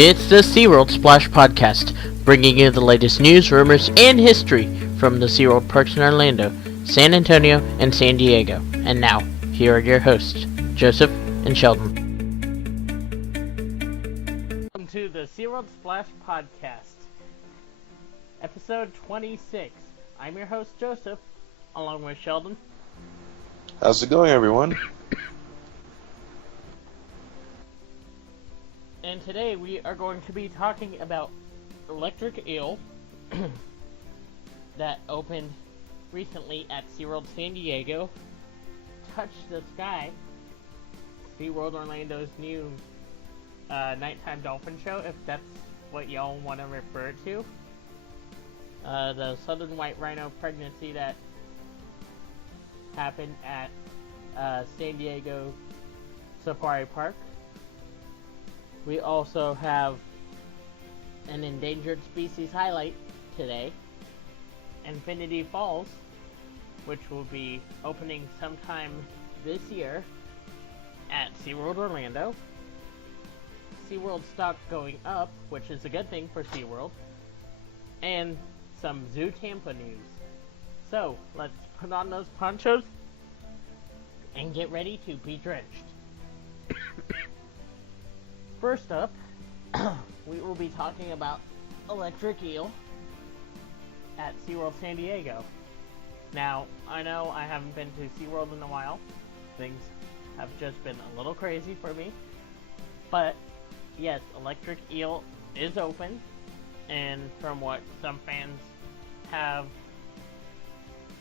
It's the SeaWorld Splash Podcast, bringing you the latest news, rumors, and history from the SeaWorld parks in Orlando, San Antonio, and San Diego. And now, here are your hosts, Joseph and Sheldon. Welcome to the SeaWorld Splash Podcast, episode 26. I'm your host, Joseph, along with Sheldon. How's it going, everyone? And today we are going to be talking about Electric Eel that opened recently at SeaWorld San Diego, Touch the Sky, SeaWorld Orlando's new nighttime dolphin show, if that's what y'all want to refer to, the southern white rhino pregnancy that happened at San Diego Safari Park. We also have an endangered species highlight today, Infinity Falls, which will be opening sometime this year at SeaWorld Orlando. SeaWorld stock going up, which is a good thing for SeaWorld, and some Zoo Tampa news. So, let's put on those ponchos and get ready to be drenched. First up, we will be talking about Electric Eel at SeaWorld San Diego. Now, I know I haven't been to SeaWorld in a while. Things have just been a little crazy for me. But, yes, Electric Eel is open. And from what some fans have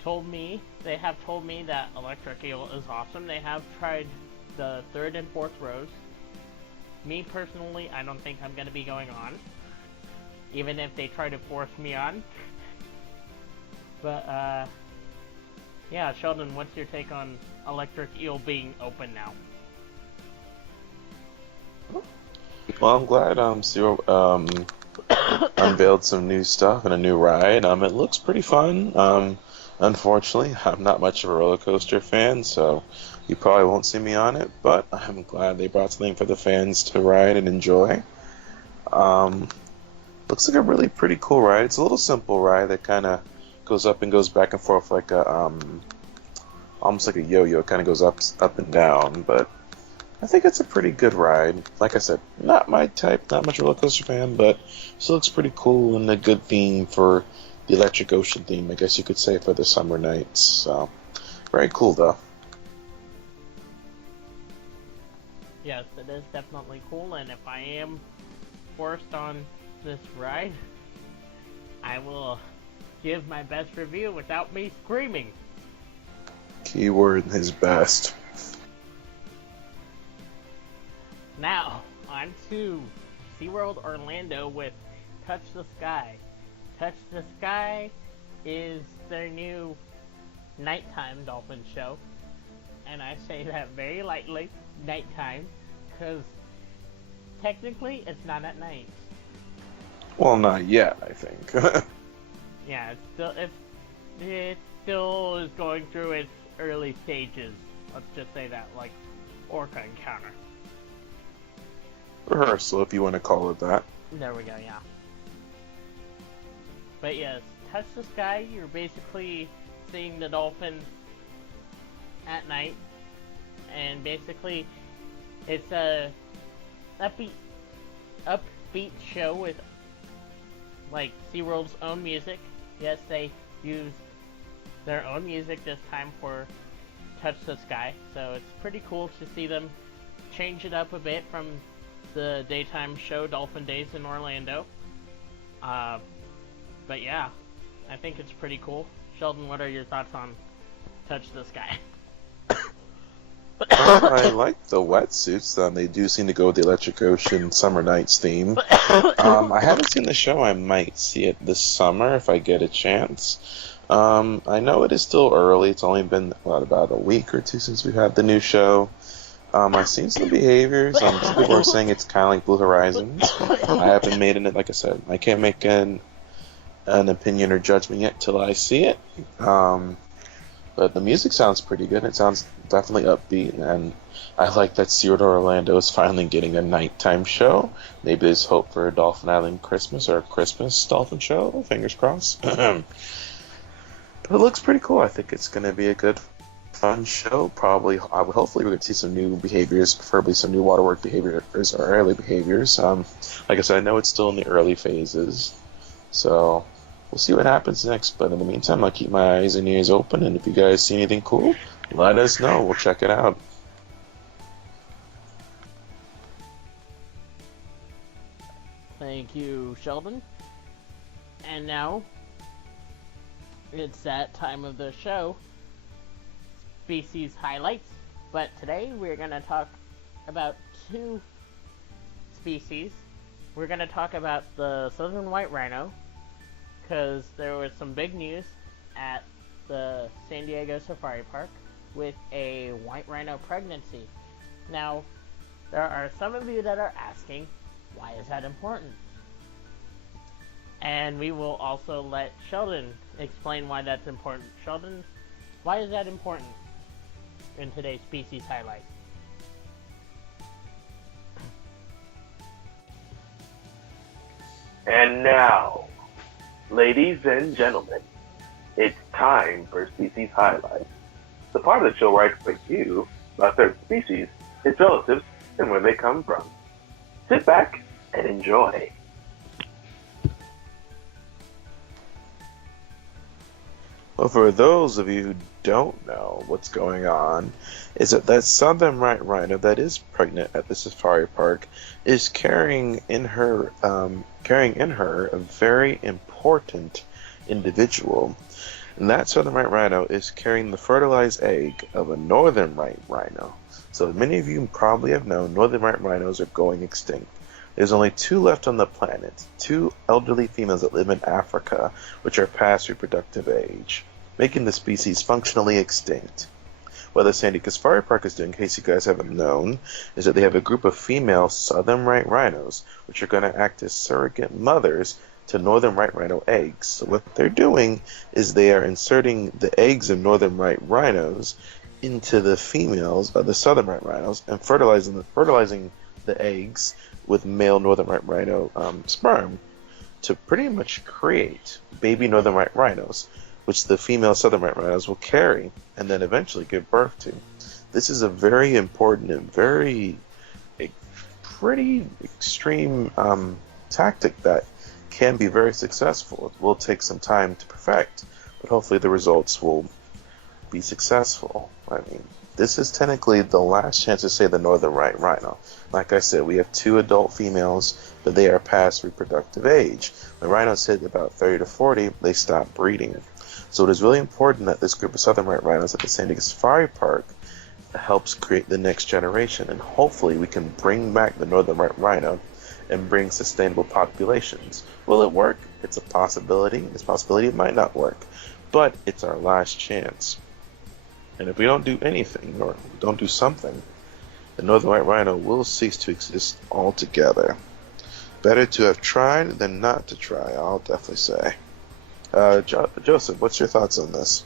told me, they have told me that Electric Eel is awesome. They have tried the third and fourth rows. Me personally, I don't think I'm going to be going on, even if they try to force me on. But, yeah, Sheldon, what's your take on Electric Eel being open now? Well, I'm glad SeaWorld unveiled some new stuff and a new ride. It looks pretty fun. Unfortunately, I'm not much of a roller coaster fan, so you probably won't see me on it, but I'm glad they brought something for the fans to ride and enjoy. Looks like a really pretty cool ride. It's a little simple ride that kind of goes up and goes back and forth like a, almost like a yo-yo. It kind of goes up and down, but I think it's a pretty good ride. Like I said, not my type, not much roller coaster fan, but still looks pretty cool and a good theme for the Electric Ocean theme, I guess you could say, for the summer nights. So, very cool, though. Yes, it is definitely cool, and if I am forced on this ride, I will give my best review without me screaming. Keyword is best. Now, on to SeaWorld Orlando with Touch the Sky. Touch the Sky is their new nighttime dolphin show, and I say that very lightly, nighttime, because technically it's not at night. Well, not yet, I think. Yeah, it still is going through its early stages. Let's just say that, like Orca Encounter. Rehearsal, if you want to call it that. There we go, yeah. But yes, Touch the Sky, you're basically seeing the dolphin at night, and basically it's a upbeat show with like SeaWorld's own music. Yes, they use their own music this time for Touch the Sky, so it's pretty cool to see them change it up a bit from the daytime show Dolphin Days in Orlando. But yeah, I think it's pretty cool. Sheldon, what are your thoughts on Touch the Sky? I like the wetsuits. They do seem to go with the Electric Ocean Summer Nights theme. I haven't seen the show. I might see it this summer if I get a chance. I know it is still early. It's only been about a week or two since we've had the new show. I've seen some behaviors. Some people are saying it's kind of like Blue Horizons. I haven't made it. Like I said, I can't make an opinion or judgment yet till I see it. But the music sounds pretty good. It sounds definitely upbeat, and I like that SeaWorld Orlando is finally getting a nighttime show. Maybe there's hope for a Dolphin Island Christmas or a Christmas Dolphin show. Fingers crossed. But it looks pretty cool. I think it's going to be a good, fun show. Probably, hopefully, we're going to see some new behaviors, preferably some new waterwork behaviors or early behaviors. Like I said, I know it's still in the early phases, so we'll see what happens next. But in the meantime, I'll keep my eyes and ears open, and if you guys see anything cool, let us know. We'll check it out. Thank you, Sheldon. And now, it's that time of the show, species highlights. But today we're going to talk about two species. We're going to talk about the southern white rhino, because there was some big news at the San Diego Safari Park with a white rhino pregnancy. Now, there are some of you that are asking, why is that important? And we will also let Sheldon explain why that's important. Sheldon, why is that important in today's species highlight? And now, ladies and gentlemen, it's time for Species Highlights, the part of the show where I explain to you about certain species, its relatives, and where they come from. Sit back and enjoy. Well, for those of you who don't know what's going on, is that southern right rhino that is pregnant at the safari park is carrying in her a very important individual. And that southern right rhino is carrying the fertilized egg of a northern right rhino. So many of you probably have known northern right rhinos are going extinct. There's only two left on the planet, two elderly females that live in Africa, which are past reproductive age, making the species functionally extinct. What the San Diego Safari Park is doing, in case you guys haven't known, is that they have a group of female southern right rhinos, which are going to act as surrogate mothers to northern right rhino eggs. So what they're doing is they are inserting the eggs of northern right rhinos into the females of the southern right rhinos and fertilizing the eggs with male northern right rhino sperm to pretty much create baby northern right rhinos, which the female southern right rhinos will carry and then eventually give birth to. This is a very important and pretty extreme tactic that can be very successful. It will take some time to perfect, but hopefully the results will be successful. I mean, this is technically the last chance to say the northern right rhino. Like I said, we have two adult females, but they are past reproductive age. When rhinos hit about 30 to 40, they stop breeding. So it is really important that this group of southern right rhinos at the San Diego Safari Park helps create the next generation, and hopefully we can bring back the northern right rhino and bring sustainable populations. Will it work? It's a possibility. It's a possibility it might not work, but it's our last chance. And if we don't do anything, or don't do something, the northern white rhino will cease to exist altogether. Better to have tried than not to try, I'll definitely say. Joseph, what's your thoughts on this?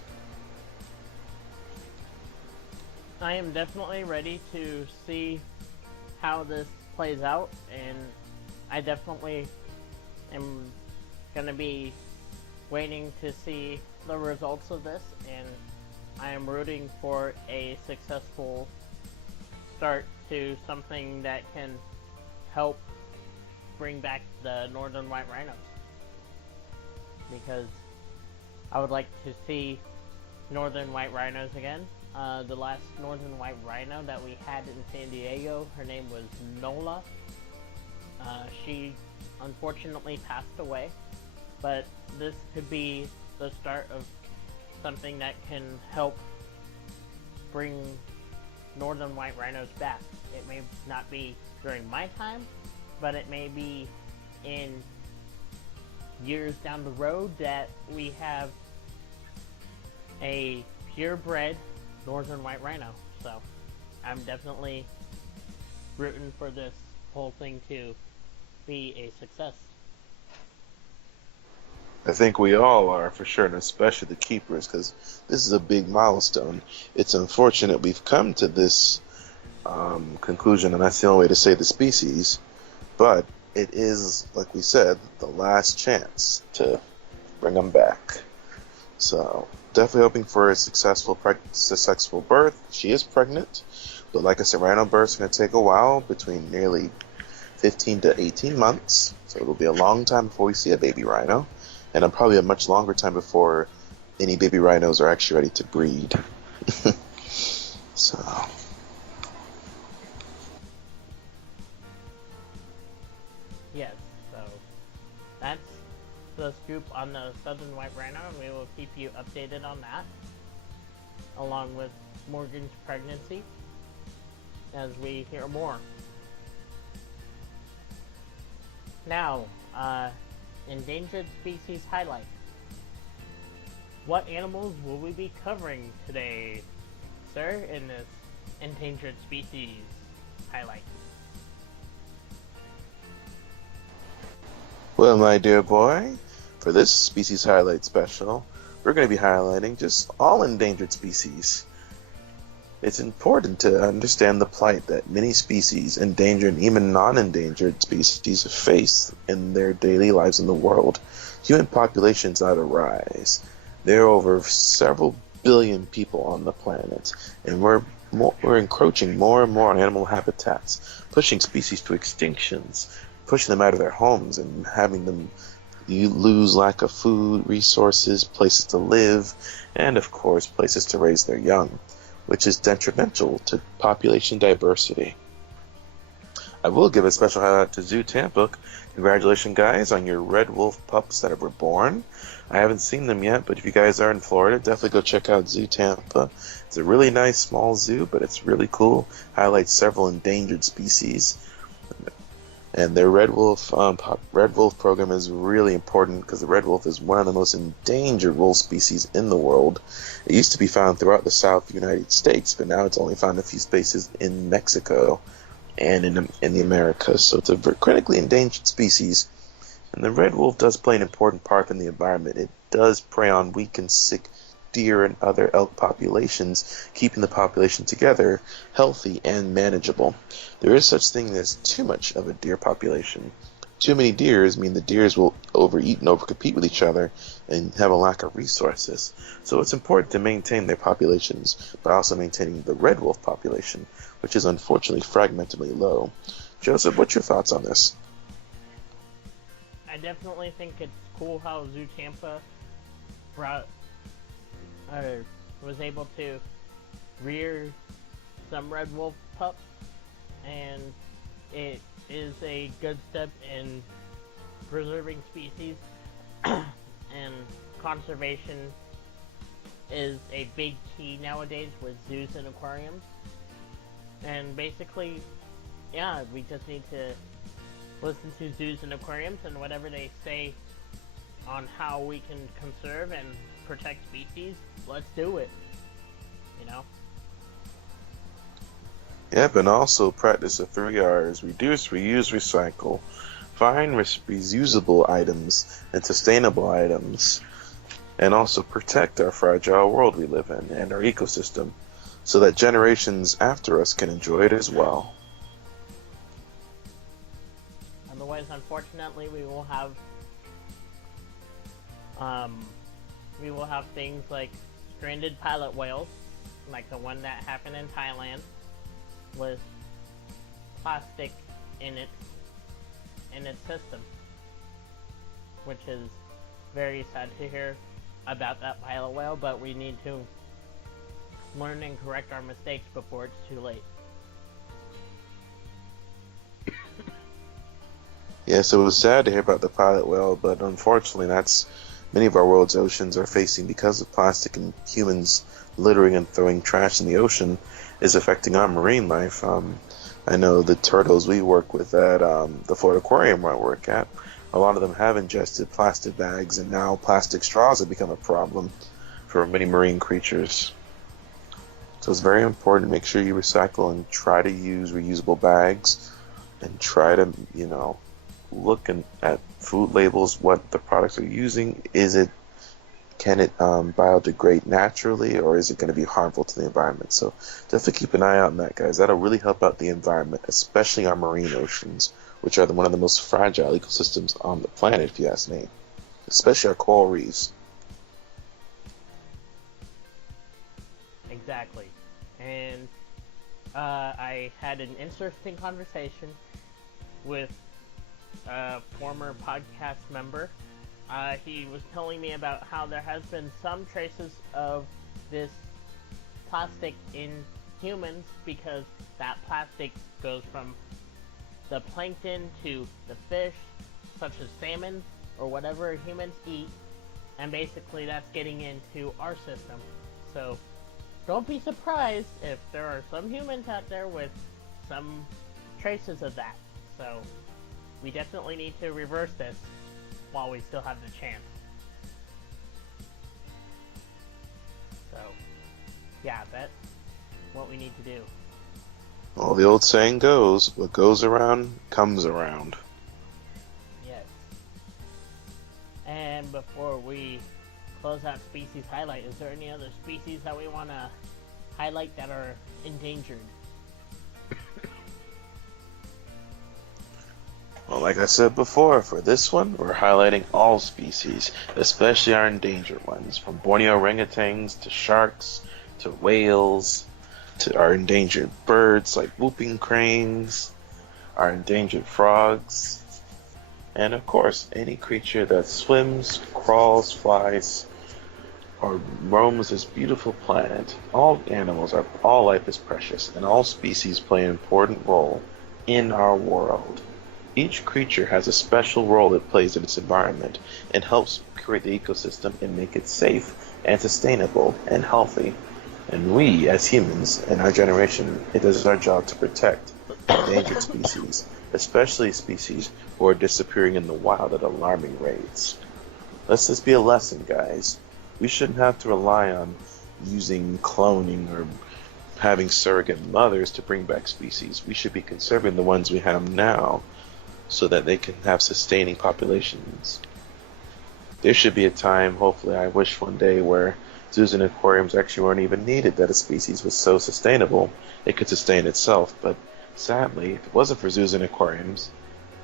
I am definitely ready to see how this plays out, and I definitely am going to be waiting to see the results of this, and I am rooting for a successful start to something that can help bring back the northern white rhinos, because I would like to see northern white rhinos again. The last northern white rhino that we had in San Diego, her name was Nola. She unfortunately passed away, but this could be the start of something that can help bring northern white rhinos back. It may not be during my time, but it may be in years down the road that we have a purebred northern white rhino. So I'm definitely rooting for this whole thing to be a success. I think we all are for sure, and especially the keepers, because this is a big milestone. It's unfortunate we've come to this conclusion, and that's the only way to save the species. But it is, like we said, the last chance to bring them back. So definitely hoping for a successful birth. She is pregnant, but like I said, rhino births are going to take a while, between nearly 15 to 18 months. So it'll be a long time before we see a baby rhino, and probably a much longer time before any baby rhinos are actually ready to breed. So. Yes, so that's the scoop on the southern white rhino, and we will keep you updated on that, along with Morgan's pregnancy, as we hear more. Now, endangered species highlight. What animals will we be covering today, sir, in this endangered species highlight? Well, my dear boy, for this species highlight special, we're going to be highlighting just all endangered species. It's important to understand the plight that many species, endangered and even non-endangered species, face in their daily lives in the world. Human populations are on the rise. There are over several billion people on the planet, and we're encroaching more and more on animal habitats, pushing species to extinctions, pushing them out of their homes and having them lose lack of food, resources, places to live, and of course places to raise their young, which is detrimental to population diversity. I will give a special highlight to Zoo Tampa. Congratulations, guys, on your red wolf pups that were born. I haven't seen them yet, but if you guys are in Florida, definitely go check out Zoo Tampa. It's a really nice small zoo, but it's really cool. Highlights several endangered species. And their red wolf program is really important because the red wolf is one of the most endangered wolf species in the world. It used to be found throughout the South United States, but now it's only found in a few spaces in Mexico and in the Americas. So it's a critically endangered species. And the red wolf does play an important part in the environment. It does prey on weak and sick deer and other elk populations, keeping the population together, healthy and manageable. There is such thing as too much of a deer population. Too many deers mean the deers will overeat and overcompete with each other and have a lack of resources. So it's important to maintain their populations by also maintaining the red wolf population, which is unfortunately fragmentedly low. Joseph, what's your thoughts on this? I definitely think it's cool how Zoo Tampa was able to rear some red wolf pups, and it is a good step in preserving species, and conservation is a big key nowadays with zoos and aquariums. And basically, yeah, we just need to listen to zoos and aquariums and whatever they say on how we can conserve and protect species. Let's do it, you know? Yep, and also practice the 3 R's: reduce, reuse, recycle. Find reusable items and sustainable items, and also protect our fragile world we live in and our ecosystem so that generations after us can enjoy it as well. Otherwise, unfortunately, we will have things like stranded pilot whales, like the one that happened in Thailand, with plastic in its system, which is very sad to hear about that pilot whale, but we need to learn and correct our mistakes before it's too late. Yes, it was sad to hear about the pilot whale, but unfortunately that's many of our world's oceans are facing because of plastic, and humans littering and throwing trash in the ocean is affecting our marine life. I know the turtles we work with at the Florida Aquarium where I work at, a lot of them have ingested plastic bags, and now plastic straws have become a problem for many marine creatures. So it's very important to make sure you recycle and try to use reusable bags and try to, looking at food labels, what the products are using. Can it biodegrade naturally, or is it going to be harmful to the environment? So definitely keep an eye out on that, guys. That'll really help out the environment, especially our marine oceans, which are one of the most fragile ecosystems on the planet, if you ask me. Especially our coral reefs. Exactly. And I had an interesting conversation with a former podcast member. He was telling me about how there has been some traces of this plastic in humans because that plastic goes from the plankton to the fish, such as salmon or whatever humans eat, and basically that's getting into our system. So don't be surprised if there are some humans out there with some traces of that. So we definitely need to reverse this while we still have the chance. So, yeah, that's what we need to do. Well, the old saying goes, what goes around comes around. Yes. And before we close out species highlight, is there any other species that we want to highlight that are endangered? Well, like I said before, for this one, we're highlighting all species, especially our endangered ones, from Borneo orangutans to sharks to whales to our endangered birds like whooping cranes, our endangered frogs, and of course, any creature that swims, crawls, flies, or roams this beautiful planet. All life is precious, and all species play an important role in our world. Each creature has a special role it plays in its environment and helps create the ecosystem and make it safe and sustainable and healthy. And we, as humans in our generation, it is our job to protect endangered species, especially species who are disappearing in the wild at alarming rates. Let this be a lesson, guys. We shouldn't have to rely on using cloning or having surrogate mothers to bring back species. We should be conserving the ones we have now, so that they can have sustaining populations. There should be a time, hopefully I wish one day, where zoos and aquariums actually weren't even needed, that a species was so sustainable it could sustain itself. But sadly, if it wasn't for zoos and aquariums,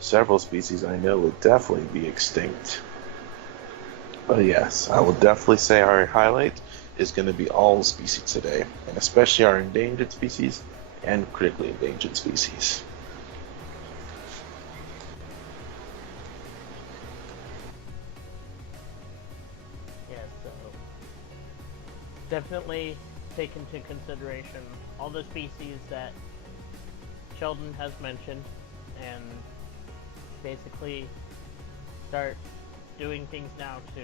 several species I know would definitely be extinct. But yes, I will definitely say our highlight is going to be all species today, and especially our endangered species and critically endangered species. Definitely take into consideration all the species that Sheldon has mentioned and basically start doing things now to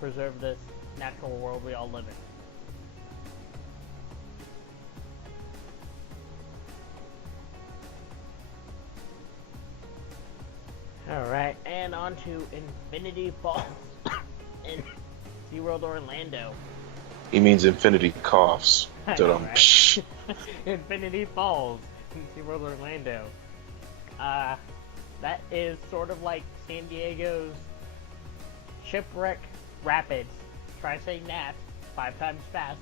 preserve this natural world we all live in. Alright, and on to Infinity Falls in SeaWorld Orlando. He means infinity coughs. Right. Infinity Falls in SeaWorld Orlando. That is sort of like San Diego's Shipwreck Rapids. Try saying that 5 times fast.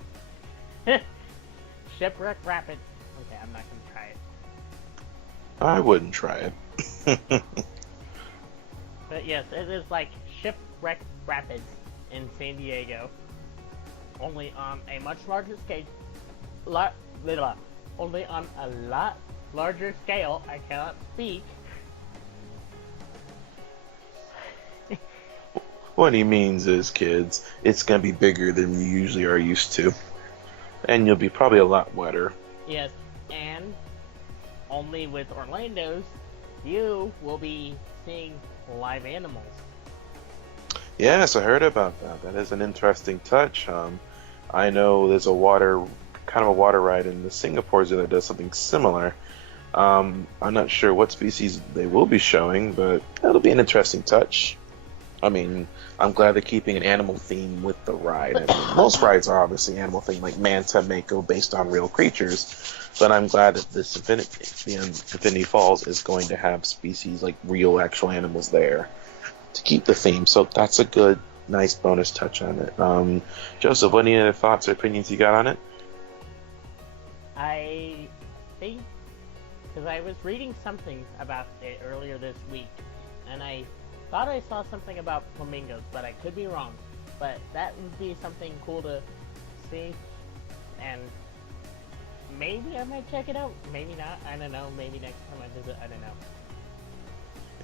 Shipwreck Rapids. Okay, I'm not gonna try it. I wouldn't try it. But yes, it is like Shipwreck Rapids in San Diego. Only on a much larger scale. Only on a lot larger scale. I cannot speak. What he means is, kids, it's going to be bigger than you usually are used to. And you'll be probably a lot wetter. Yes, and only with Orlando's, you will be seeing live animals. Yes, I heard about that. That is an interesting touch. I know there's a water ride in the Singapore Zoo that does something similar. I'm not sure what species they will be showing, but that'll be an interesting touch. I mean, I'm glad they're keeping an animal theme with the ride. I mean, most rides are obviously animal theme, like Manta, Mako, based on real creatures. But I'm glad that this Infinity Falls is going to have species like real, actual animals there to keep the theme. So that's a good, nice bonus touch on it. Joseph, what any other thoughts or opinions you got on it? I think, because I was reading something about it earlier this week, and I thought I saw something about flamingos, but I could be wrong. But that would be something cool to see, and maybe I might check it out. Maybe not. I don't know. Maybe next time I visit. I don't know.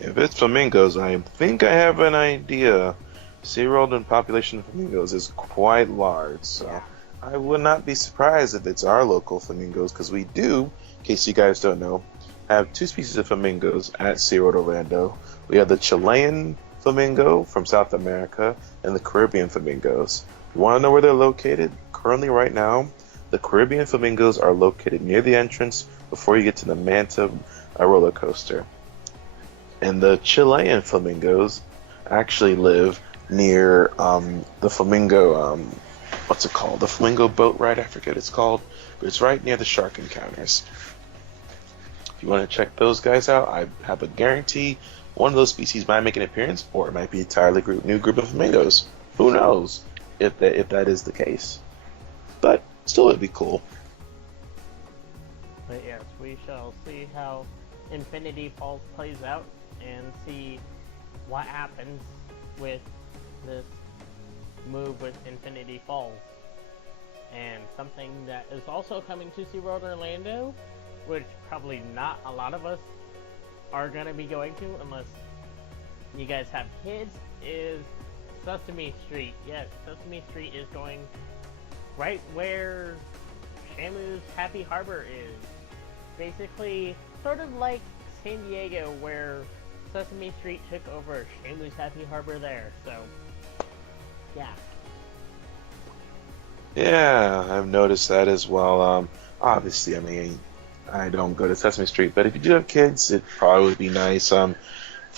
If it's flamingos, I think I have an idea. SeaWorld and population of flamingos is quite large, so I would not be surprised if it's our local flamingos, because we do, in case you guys don't know, have two species of flamingos at SeaWorld Orlando. We have the Chilean flamingo from South America and the Caribbean flamingos. You want to know where they're located? Currently, right now, the Caribbean flamingos are located near the entrance before you get to the Manta roller coaster. And the Chilean flamingos actually live near the flamingo, what's it called? The flamingo boat ride, I forget what it's called. But it's right near the shark encounters. If you want to check those guys out, I have a guarantee one of those species might make an appearance, or it might be an entirely new group of flamingos. Who knows if that is the case. But still, it'd be cool. But yes, we shall see how Infinity Falls plays out and see what happens with this move with Infinity Falls. And something that is also coming to SeaWorld Orlando, which probably not a lot of us are going to be going to unless you guys have kids, is Sesame Street. Yes, Sesame Street is going right where Shamu's Happy Harbor is. Basically, sort of like San Diego, where Sesame Street took over Shamu's Happy Harbor there. So, yeah. Yeah, I've noticed that as well. Obviously, I mean, I don't go to Sesame Street, but if you do have kids, it'd probably be nice. For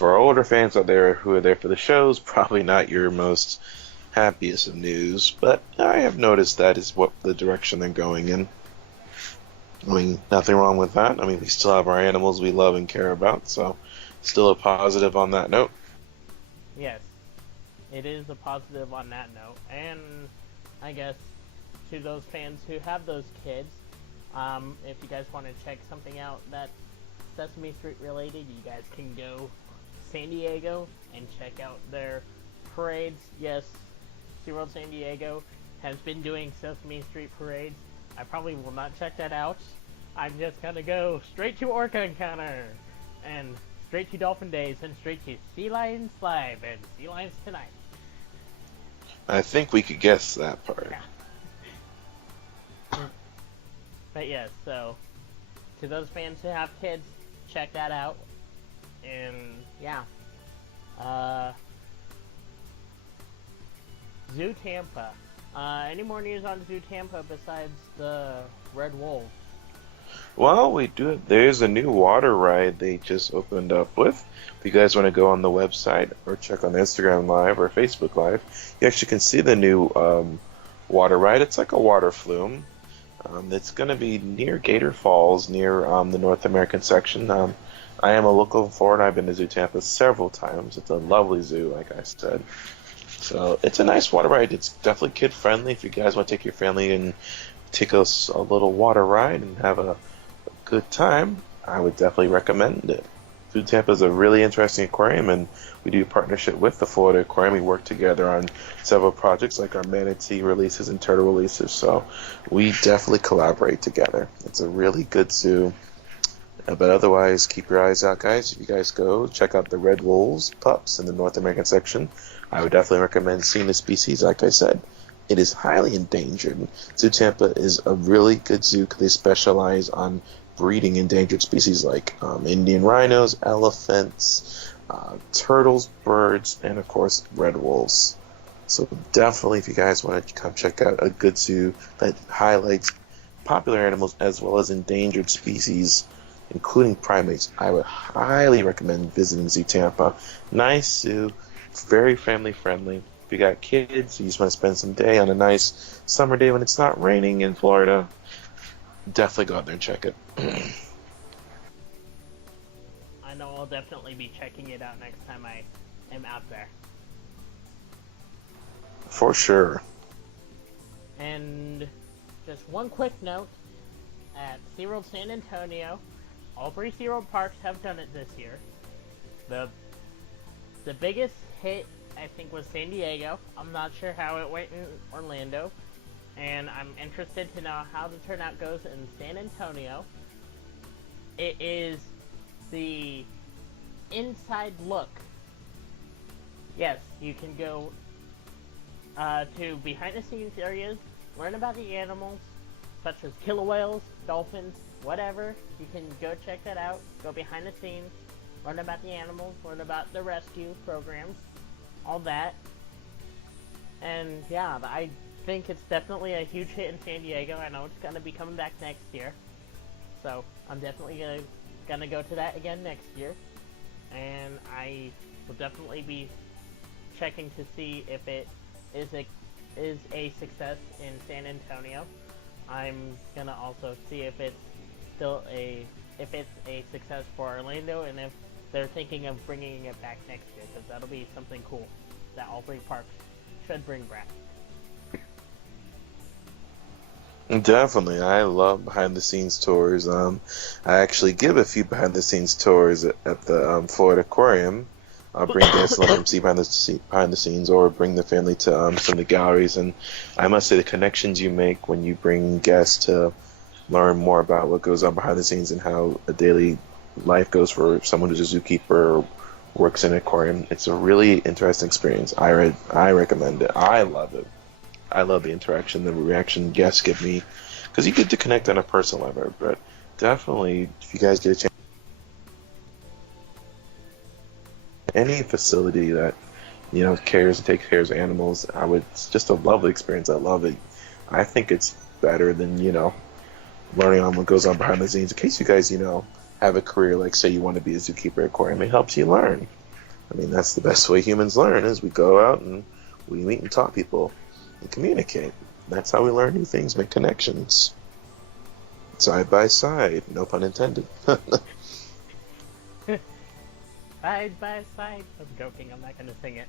our older fans out there who are there for the shows, probably not your most happiest of news, but I have noticed that is what the direction they're going in. I mean, nothing wrong with that. I mean, we still have our animals we love and care about, so still a positive on that note. Yes, it is a positive on that note, and I guess to those fans who have those kids, if you guys want to check something out that's Sesame Street related, you guys can go to San Diego and check out their parades. Yes, SeaWorld San Diego has been doing Sesame Street parades. I probably will not check that out. I'm just gonna go straight to Orca Encounter, and straight to Dolphin Days, and straight to Sea Lions Live and Sea Lions Tonight. I think we could guess that part. Yeah. But yes, so to those fans who have kids, check that out. And yeah. Zoo Tampa. Any more news on Zoo Tampa besides the Red Wolf? Well, we do. There's a new water ride they just opened up with. If you guys want to go on the website or check on Instagram Live or Facebook Live, you actually can see the new water ride. It's like a water flume. It's going to be near Gator Falls, near the North American section. I am a local for it. I've been to Zoo Tampa several times. It's a lovely zoo, like I said. So it's a nice water ride. It's definitely kid friendly. If you guys want to take your family and take us a little water ride and have a good time, I would definitely recommend it. Zoo Tampa is a really interesting aquarium, and we do a partnership with the Florida Aquarium. We work together on several projects like our manatee releases and turtle releases, so we definitely collaborate together. It's a really good zoo. But otherwise, keep your eyes out, guys. If you guys go, check out the Red Wolves pups in the North American section. I would definitely recommend seeing the species. Like I said, it is highly endangered. Zoo Tampa is a really good zoo because they specialize on breeding endangered species like Indian rhinos, elephants, turtles, birds, and of course red wolves. So definitely, if you guys want to come check out a good zoo that highlights popular animals as well as endangered species, including primates, I would highly recommend visiting Zoo Tampa. Nice zoo, very family friendly. If you got kids, you just want to spend some day on a nice summer day when it's not raining in Florida, definitely go out there and check it. I know I'll definitely be checking it out next time I am out there. For sure. And just one quick note, at SeaWorld San Antonio, all 3 SeaWorld parks have done it this year. The biggest hit, I think, was San Diego. I'm not sure how it went in Orlando, and I'm interested to know how the turnout goes in San Antonio. It is the inside look. Yes, you can go to behind the scenes areas, learn about the animals, such as killer whales, dolphins, whatever. You can go check that out, go behind the scenes, learn about the animals, learn about the rescue programs, all that. And yeah, I think it's definitely a huge hit in San Diego. I know it's going to be coming back next year, so I'm definitely gonna go to that again next year. And I will definitely be checking to see if it is a success in San Antonio. I'm gonna also see if it's still a success for Orlando, and if they're thinking of bringing it back next year, because that'll be something cool that all 3 parks should bring back. Definitely, I love behind the scenes tours. I actually give a few behind the scenes tours at the Florida Aquarium. I'll bring guests and let them see behind the scenes, or bring the family to some of the galleries. And I must say, the connections you make when you bring guests to learn more about what goes on behind the scenes and how a daily life goes for someone who's a zookeeper or works in an aquarium. It's a really interesting experience. I recommend it. I love it. I love the interaction, the reaction guests give me, because you get to connect on a personal level. But definitely, if you guys get a chance, any facility that cares and takes care of animals, it's just a lovely experience. I love it. I think it's better than learning on what goes on behind the scenes. In case you guys have a career, like say you want to be a zookeeper at aquarium, it helps you learn. I mean, that's the best way humans learn, is we go out and we meet and talk to people and communicate. That's how we learn new things, make connections. Side by side, no pun intended. Side by side. I'm joking, I'm not gonna sing it.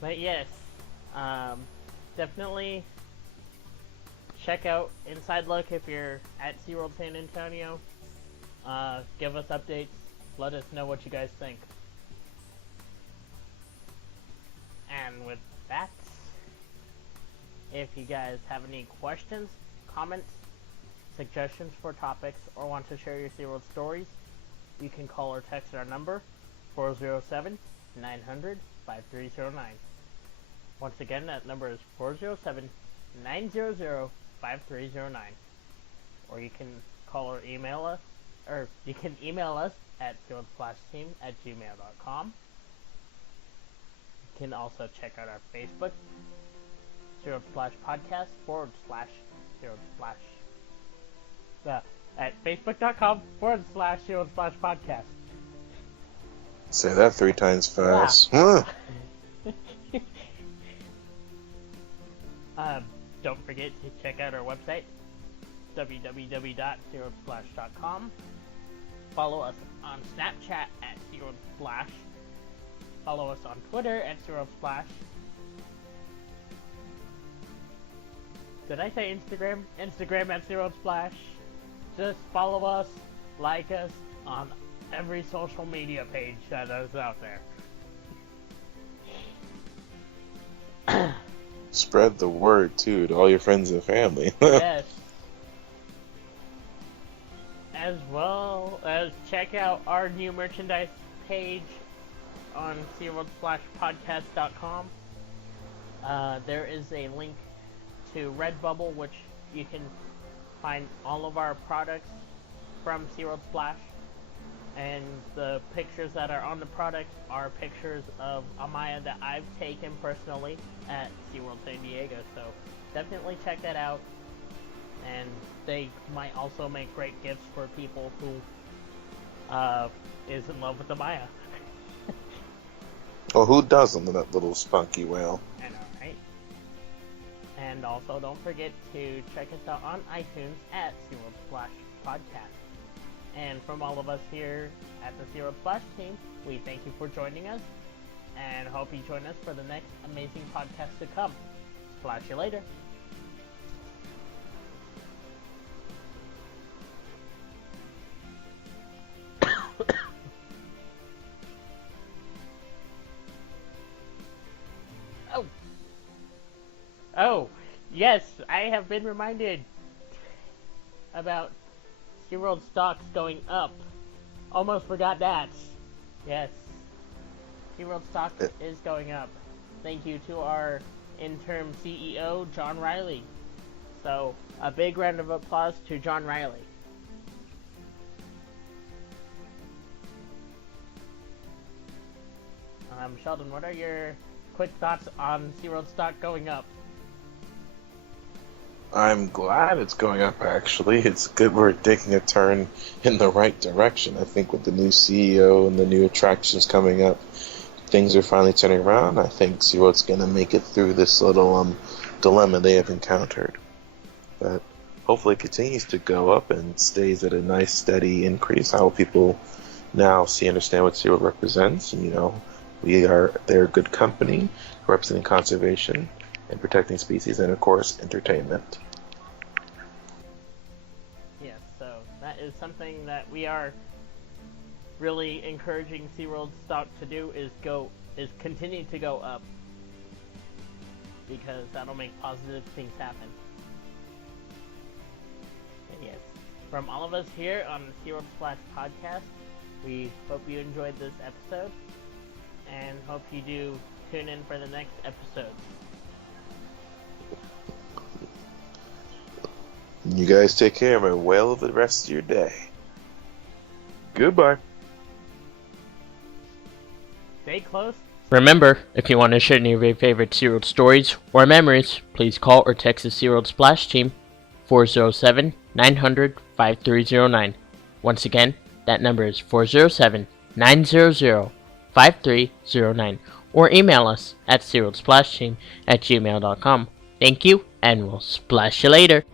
But yes, definitely check out Inside Look if you're at SeaWorld San Antonio. Give us updates. Let us know what you guys think. And with that, if you guys have any questions, comments, suggestions for topics, or want to share your SeaWorld stories, you can call or text our number, 407-900-5309. Once again, that number is 407-900-5309. Or you can call or email us, or you can email us at SeaWorldSplashTeam@gmail.com. You can also check out our Facebook, SeaWorld Splash Podcast /SeaWorld Splash. At Facebook.com/SeaWorld Splash Podcast. Say that 3 times fast. Wow. Don't forget to check out our website, www.SeaWorldSplash.com. Follow us on Snapchat at SeaWorldSplash. Follow us on Twitter at SeaWorldSplash. Did I say Instagram? Instagram at SeaWorldSplash. Just follow us, like us on every social media page that is out there. Spread the word too to all your friends and family. Yes. As well as check out our new merchandise page on SeaWorldSplashPodcast.com. There is a link to Redbubble, which you can find all of our products from SeaWorld Splash. And the pictures that are on the product are pictures of Amaya that I've taken personally at SeaWorld San Diego. So definitely check that out. And they might also make great gifts for people who is in love with Amaya. Oh, who doesn't? That little spunky whale. I know, right? And also, don't forget to check us out on iTunes at SeaWorld Splash Podcast. And from all of us here at the SeaWorld Splash team, we thank you for joining us, and hope you join us for the next amazing podcast to come. Splash you later. Oh, yes, I have been reminded about SeaWorld stocks going up. Almost forgot that. Yes, SeaWorld stock is going up. Thank you to our interim CEO, John Riley. So, a big round of applause to John Riley. Sheldon, what are your quick thoughts on SeaWorld stock going up? I'm glad it's going up, actually. It's good we're taking a turn in the right direction. I think with the new CEO and the new attractions coming up, things are finally turning around. I think SeaWorld's going to make it through this little dilemma they have encountered. But hopefully it continues to go up and stays at a nice, steady increase. How people now understand what SeaWorld represents. And, they're a good company representing conservation and protecting species, and of course, entertainment. Yes, so that is something that we are really encouraging SeaWorld stock to do is continue to go up, because that'll make positive things happen. And yes, from all of us here on the SeaWorld Splash Podcast, we hope you enjoyed this episode, and hope you do tune in for the next episode. You guys take care of a whale of the rest of your day. Goodbye. Stay close. Remember, if you want to share any of your favorite SeaWorld stories or memories, please call or text the SeaWorld Splash Team 407-900-5309. Once again, that number is 407-900-5309. Or email us at SeaWorldSplashTeam@gmail.com. Thank you, and we'll splash you later.